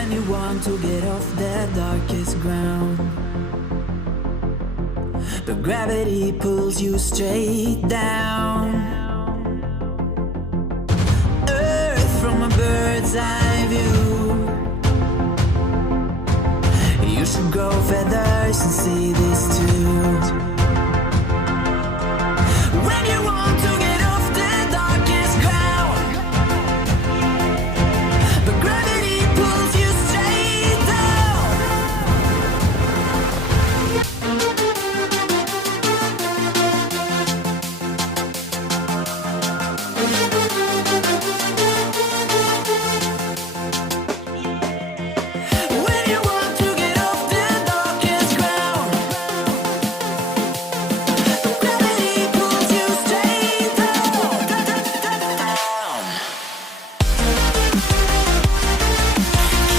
when you want to get off the darkest ground, but gravity pulls you straight down. Earth from a bird's eye view. You should grow feathers and see this too. When you want to get off the darkest ground, but gravity pulls you straight down. When you want to get off the darkest ground, but gravity pulls you straight down.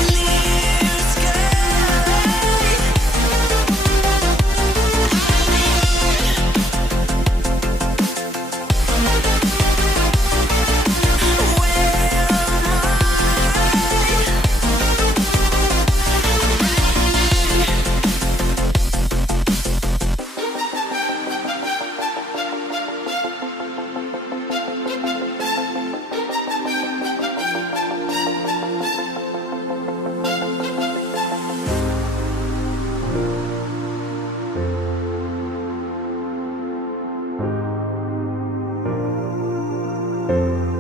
Clear sky. Where am I?